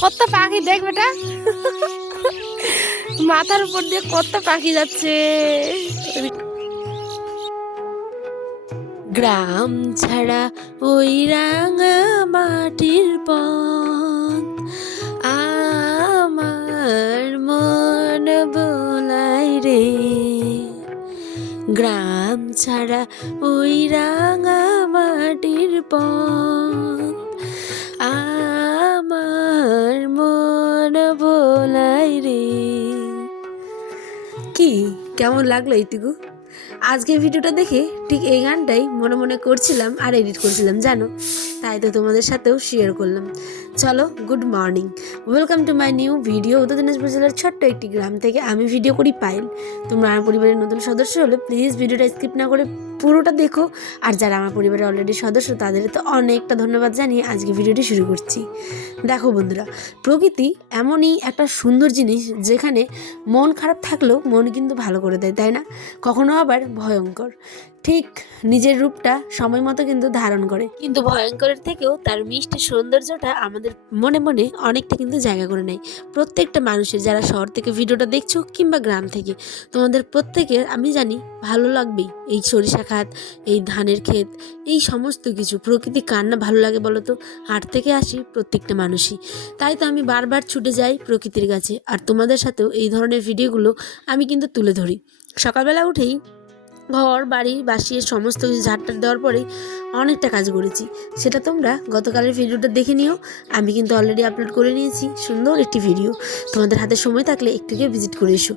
কত পাখি দেখ বেটা, মাথার উপর দিয়ে কত পাখি যাচ্ছে। গ্রাম ছাড়া ওই রাঙা মাটির পথ আমার মন বোলাই রে। গ্রাম ছাড়া ওই রাঙা মাটির পথ আমার মন বোলাই রে। কি কেমন লাগলো এইটুকু? আজকে ভিডিওটা দেখে ঠিক এই গানটাই মনে মনে করছিলাম আর এডিট করছিলাম জানো, তাই তো তোমাদের সাথেও শেয়ার করলাম। চলো, good morning, welcome to my new video. উত্তর দিনাজপুর জেলার ছোট্ট একটি গ্রাম থেকে আমি ভিডিও করি পায়েল। তোমরা আমার পরিবারের নতুন সদস্য হলে প্লিজ ভিডিওটা স্কিপ না করে পুরোটা দেখো, আর যারা আমার পরিবারের অলরেডি সদস্য তাদের তো অনেকটা ধন্যবাদ জানিয়ে আজকে ভিডিওটি শুরু করছি। দেখো বন্ধুরা, প্রকৃতি এমনই একটা সুন্দর জিনিস যেখানে মন খারাপ থাকলেও মন কিন্তু ভালো করে দেয়, তাই না? কখনো আবার ভয়ঙ্কর, ঠিক নিজের রূপটা সময় মতো কিন্তু ধারণ করে, কিন্তু ভয়ঙ্করের থেকেও তার মিষ্টি সৌন্দর্যটা আমাদের মনে মনে অনেকটা কিন্তু জায়গা করে নেয়। প্রত্যেকটা মানুষের, যারা শহর থেকে ভিডিওটা দেখছো কিংবা গ্রাম থেকে, তোমাদের প্রত্যেকের আমি জানি ভালো লাগবেই এই সরিষা খাত, এই ধানের ক্ষেত, এই সমস্ত কিছু। প্রকৃতি কার না ভালো লাগে বলো তো? হাট থেকে আসি প্রত্যেকটা মানুষই, তাই তো আমি বারবার ছুটে যাই প্রকৃতির কাছে, আর তোমাদের সাথেও এই ধরনের ভিডিওগুলো আমি কিন্তু তুলে ধরি। সকালবেলা উঠেই ঘর বাড়ি বাসিয়ে সমস্ত কিছু ঝাড়টার দেওয়ার পরেই অনেকটা কাজ করেছি, সেটা তোমরা গতকালের ভিডিওটা দেখে নিও। আমি কিন্তু অলরেডি আপলোড করে নিয়েছি সুন্দর একটি ভিডিও, তোমাদের হাতে সময় থাকলে একটু গিয়ে ভিজিট করে এসো।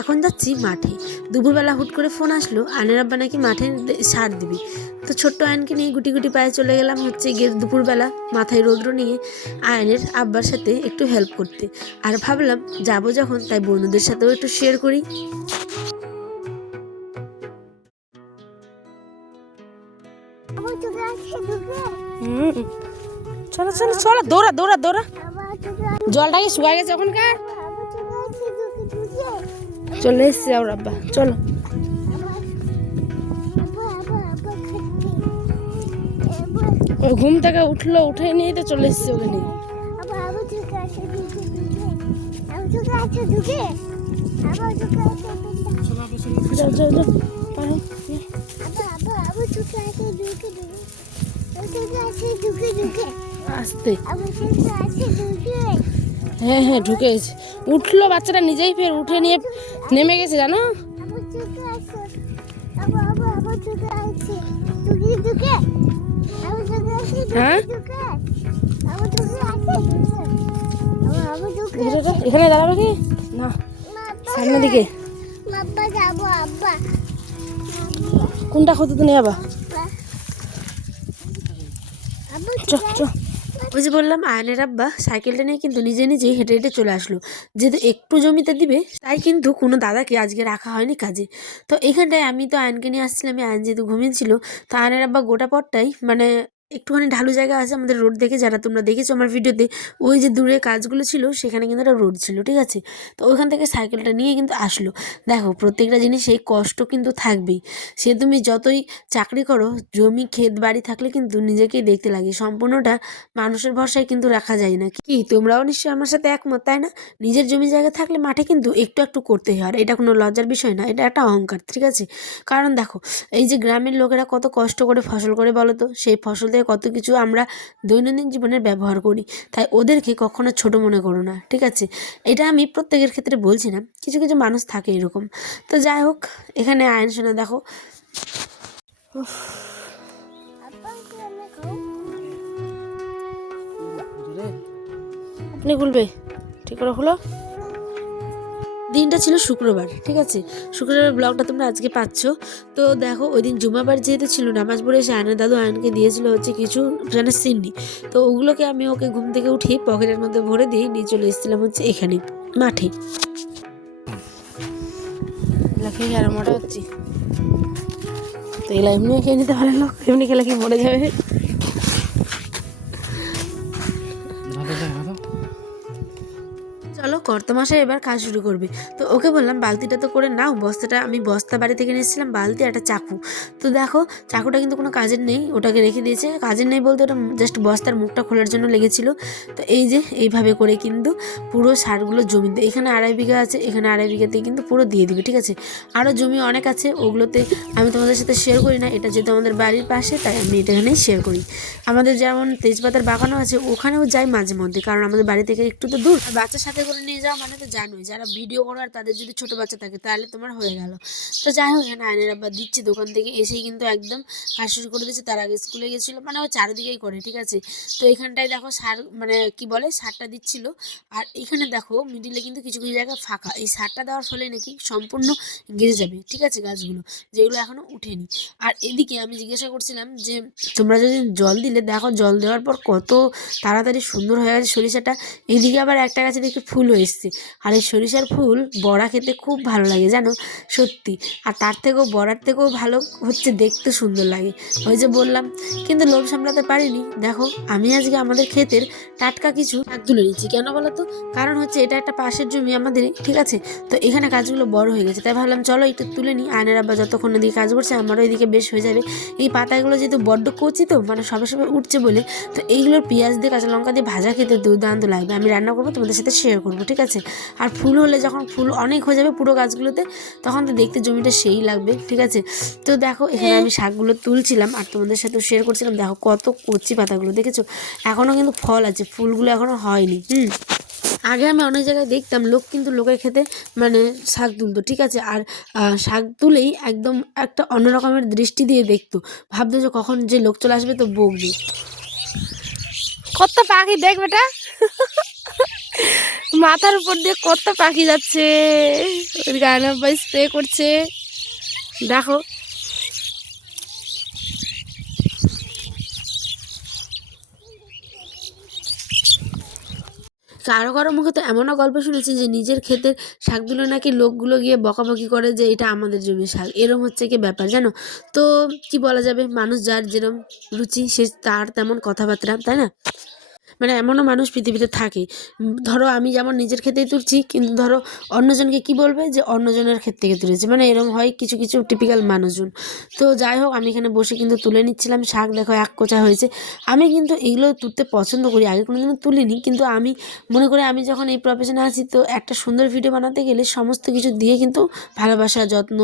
এখন যাচ্ছি মাঠে। দুপুরবেলা হুট করে ফোন আসলো, আয়নের আব্বা নাকি মাঠে সার দিবি। তো ছোট্ট আয়নকে নিয়ে গুটি গুটি পায়ে চলে গেলাম হচ্ছে গিয়ে দুপুরবেলা মাথায় রৌদ্র নিয়ে আয়নের আব্বার সাথে একটু হেল্প করতে। আর ভাবলাম যাবো যখন, তাই বন্ধুদের সাথেও একটু শেয়ার করি। চলো চলো চলো, দৌড়া দৌড়া দৌড়া। জলটা কি শুকায় গেছে ওখানকার? চলে এসছে ওর আব্বা, চলো। ওই ঘুম থেকে উঠলো, উঠে নিয়ে তো চলে এসছে ওখানে। যাও যাও যাও, আস্তে। হ্যাঁ হ্যাঁ ঢুকে গেছে, উঠলো বাচ্চাটা নিজেই, ফের উঠে নিয়ে নেমে গেছে জানো। হ্যাঁ এখানে দাঁড়াবে কি না, সামনের দিকে। কোনটা ক্ষতি তো নেই আবার। ওই যে বললাম, আয়নের আব্বা সাইকেলটা নিয়ে কিন্তু নিজে নিজেই হেঁটে হেঁটে চলে আসলো। যেহেতু একটু জমিতে দিবে, তাই কিন্তু কোনো দাদাকে আজকে রাখা হয়নি কাজে। তো এখানটায় আমি তো আয়নকে নিয়ে আসছিলাম, আয়ন যেহেতু ঘুমিয়েছিল, তো আয়নের আব্বা গোটা পথটাই মানে একটুখানি ঢালু জায়গা আছে আমাদের রোড দেখে, যারা তোমরা দেখেছো আমার ভিডিওতে, ওই যে দূরে কাজগুলো ছিল সেখানে কিন্তু একটা রোড ছিল, ঠিক আছে? তো ওইখান থেকে সাইকেলটা নিয়ে কিন্তু আসলো। দেখো, প্রত্যেকটা জিনিসেই কষ্ট কিন্তু থাকবেই। সে তুমি যতই চাকরি করো, জমি ক্ষেত বাড়ি থাকলে কিন্তু নিজেকেই দেখতে লাগে, সম্পূর্ণটা মানুষের ভরসায় কিন্তু রাখা যায় না। কি তোমরাও নিশ্চয়ই আমার সাথে একমত, তাই না? নিজের জমি জায়গা থাকলে মাঠে কিন্তু একটু একটু করতে হয়, আর এটা কোনো লজ্জার বিষয় না, এটা একটা অহংকার, ঠিক আছে? কারণ দেখো, এই যে গ্রামের লোকেরা কত কষ্ট করে ফসল করে বলো তো, সেই ফসল থেকে কত কিছু আমরা দৈনন্দিন জীবনের ব্যবহার করি, তাই ওদেরকে কখনো ছোট মনে করো না, ঠিক আছে? এটা আমি প্রত্যেকের ক্ষেত্রে বলছি না, কিছু কিছু মানুষ থাকে এরকম। তো যাই হোক, এখানে আয়ন শোনা দেখো, আপনি খুলবে ঠিক করে হলো। দিনটা ছিল শুক্রবার, ঠিক আছে? শুক্রবার ব্লগটা তোমরা আজকে পাচ্ছ। তো দেখো, ওই দিন জুমাবার যেহেতু ছিল, নামাজ পড়ে এসে আয়নের দাদু আয়নকে দিয়েছিল হচ্ছে কিছু মানে সিন্নি। তো ওগুলোকে আমি ওকে ঘুম থেকে উঠিয়ে পকেটের মধ্যে ভরে দিয়ে নিয়ে চলে এসেছিলাম হচ্ছে এখানে মাঠে। খেয়ে আর মোটা হচ্ছি, তো এগুলো এমনিও খেয়ে নিতে পারে লোক, এমনি খেলে কি মরে যাবে। চলো কর্তামশাই এবার কাজ শুরু করবে। তো ওকে বললাম বালতিটা তো করে নাও, আমি বস্তা বাড়ি থেকে নিয়েছিলাম, বালতি একটা চাকু। তো দেখো চাকুটা কিন্তু কোনো কাজের নেই, ওটাকে রেখে দিয়েছে। কাজের নেই বলতে ওটা জাস্ট বস্তার মুখটা খোলার জন্য লেগেছিল। তো এই যে এইভাবে করে কিন্তু পুরো সারগুলো জমিতে, এখানে 2.5 বিঘা আছে, এখানে 2.5 বিঘাতে কিন্তু পুরো দিয়ে দিবে, ঠিক আছে। আরও জমি অনেক আছে, ওগুলোতে আমি তোমাদের সাথে শেয়ার করি না, এটা যেহেতু আমাদের বাড়ির পাশে তাই আমি এটা এখানেই শেয়ার করি। আমাদের যেমন তেজপাতার বাগানও আছে, ওখানেও যাই মাঝে মধ্যে, কারণ আমাদের বাড়ি থেকে একটু তো দূর। বাচ্চার সাথে করে নিয়ে যাওয়া মানে তো জানোই, যারা ভিডিও করো আর তাদের যদি ছোটো বাচ্চা থাকে তাহলে তোমার হয়ে গেল। তো যাই হোক, এখানে আয়নের আব্বা দিচ্ছে দোকান থেকে এসেই কিন্তু একদম কাজ শুরু করে দিচ্ছে। তার আগে স্কুলে গেছিলো, মানে ও চারিদিকেই করে, ঠিক আছে। তো এখানটায় দেখো সার, মানে কি বলে, সারটা দিচ্ছিল। আর এখানে দেখো মিডিলে কিন্তু কিছু কিছু জায়গা ফাঁকা, এই সারটা দেওয়ার ফলে নাকি সম্পূর্ণ গেড়ে যাবে, ঠিক আছে, গাছগুলো যেগুলো এখনো উঠেনি। আর এদিকে আমি জিজ্ঞাসা করছিলাম যে তোমরা যদি জল দিলে, দেখো জল দেওয়ার পর কত তাড়াতাড়ি সুন্দর হয়ে গেছে সরিষাটা। এদিকে আবার একটা গাছে দেখি ফুল এসছে, আর এই সরিষার ফুল বড়া খেতে খুব ভালো লাগে জানো, সত্যি। আর তার থেকেও বড়ার থেকেও ভালো হচ্ছে দেখতে সুন্দর লাগে, ওই যে বললাম। কিন্তু লোভ সামলাতে পারিনি। দেখো আমি আজকে আমাদের ক্ষেতের টাটকা কিছু শাক তুলে নিচ্ছি, কেন বলো তো? কারণ হচ্ছে এটা একটা পাশের জমি আমাদেরই, ঠিক আছে। তো এখানে গাছগুলো বড় হয়ে গেছে, তাই ভাবলাম চলো একটু তুলে নিই। আয়নের আব্বা যতক্ষণ এদিকে কাজ করছে আমারও এদিকে বেশ হয়ে যাবে। এই পাতাগুলো যেহেতু বড্ড কচি, তো মানে সবে সবে উঠছে বলে, তো এইগুলোর পেঁয়াজ দিয়ে কাঁচা লঙ্কা দিয়ে ভাজা খেতে দুর্দান্ত লাগবে। আমি রান্না করবো, তোমাদের সাথে শেয়ার করবো, ঠিক আছে। আর ফুল হলে, যখন ফুল অনেক হয়ে যাবে পুরো গাছগুলোতে, তখন তো দেখতে জমিটা সেই লাগবে, ঠিক আছে। তো দেখো এখানে আমি শাকগুলো তুলছিলাম আর তোমাদের সাথে শেয়ার করছিলাম। দেখো কত কচি পাতাগুলো, দেখেছো? এখনও কিন্তু ফল আছে, ফুলগুলো এখনও হয়নি। আগে আমি অনেক জায়গায় দেখতাম লোক কিন্তু লোকের খেতে মানে শাক তুলতো, ঠিক আছে। আর শাক তুলেই একদম একটা অন্য রকমের দৃষ্টি দিয়ে দেখতো, ভাবতো যে কখন যে লোক চলে আসবে তো বকবে। কত পাখি দেখ বেটা, মাথার উপর দিয়ে কত পাখি যাচ্ছে। গায়না ভাই স্প্রে করছে, দেখো। কারো কারো মুখে তো এমনও গল্প শুনেছি যে নিজের ক্ষেতের শাকগুলো নাকি লোকগুলো গিয়ে বকাবকি করে যে এটা আমাদের জমির শাক, এরম হচ্ছে কি ব্যাপার জানো। তো কি বলা যাবে, মানুষ যার যেরম রুচি সে তার তেমন কথাবার্তা, তাই না? মানে এমনও মানুষ পৃথিবীতে থাকে, ধরো আমি যেমন নিজের ক্ষেতেই তুলছি, কিন্তু ধরো অন্যজনকে কি বলবে যে অন্যজনের ক্ষেত থেকে তুলেছে, মানে এরকম হয় কিছু কিছু টিপিক্যাল মানুষজন। তো যাই হোক, আমি এখানে বসে কিন্তু তুলে নিচ্ছিলাম শাক। দেখো এক কোচা হয়েছে। আমি কিন্তু এগুলো তুলতে পছন্দ করি, আগে কোনোদিনও তুলিনি, কিন্তু আমি মনে করি আমি যখন এই প্রফেশনে আছি, তো একটা সুন্দর ভিডিও বানাতে গেলে সমস্ত কিছু দিয়ে কিন্তু ভালোবাসা, যত্ন,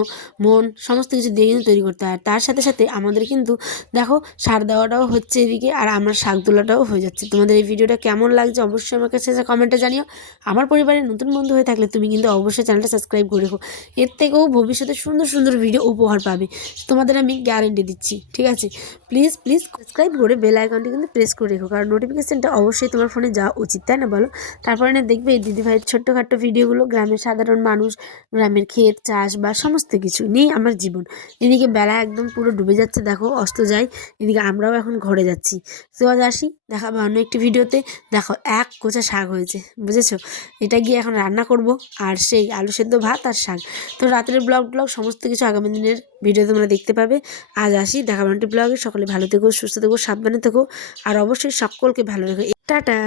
মন সমস্ত কিছু দিয়ে কিন্তু তৈরি করতে হয়। আর তার সাথে সাথে আমাদের কিন্তু দেখো সার দেওয়াটাও হচ্ছে এদিকে, আর আমার শাক তোলাটাও হয়ে যাচ্ছে। তোমাদের এই ভিডিওটা কেমন লাগছে অবশ্যই আমার কাছে কমেন্টে জানিও। আমার পরিবারের নতুন বন্ধু হয়ে থাকলে তুমি কিন্তু অবশ্যই চ্যানেলটা সাবস্ক্রাইব করে রেখো, এর থেকেও ভবিষ্যতে সুন্দর সুন্দর ভিডিও উপহার পাবে, তোমাদের আমি গ্যারান্টি দিচ্ছি, ঠিক আছে। প্লিজ প্লিজ সাবস্ক্রাইব করে বেল আইকনটি কিন্তু প্রেস করে রেখো, কারণ নোটিফিকেশানটা অবশ্যই তোমার ফোনে যাওয়া উচিত, তাই না বলো? তারপরে না দেখবে এই দিদিভাইয়ের ছোট্টখাট্টো ভিডিওগুলো, গ্রামের সাধারণ মানুষ, গ্রামের ক্ষেত চাষ বা সমস্ত কিছু নিয়ে আমার জীবন। এদিকে বেলা একদম পুরো ডুবে যাচ্ছে, দেখো অস্ত যায়, এদিকে আমরাও এখন ঘরে যাচ্ছি। তো আজ আসি, দেখাবো অন্য একটি ভিডিওতে। দেখো এক কোচা শাক হয়েছে, বুঝেছো? এটা গিয়ে এখন রান্না করব, আর সেই আলু সেদ্ধ ভাত আর শাক। তো রাতের ব্লগ সমস্ত কিছু আগামী দিনের ভিডিও তোমরা দেখতে পাবে। আজ আসি, দেখাবো একটি ব্লগে। সকলে ভালো থেকো, সুস্থ থেকো, সাবধানে থেকো, আর অবশ্যই সকলকে ভালো রেখো। টাটা।